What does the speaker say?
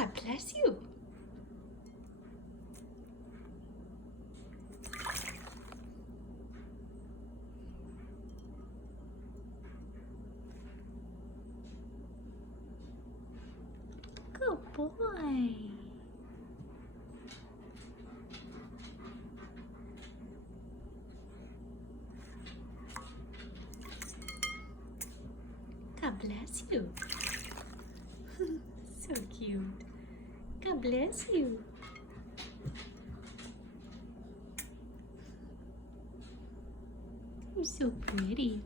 God bless you. Good boy. God bless you. So cute. God bless you. You're so pretty.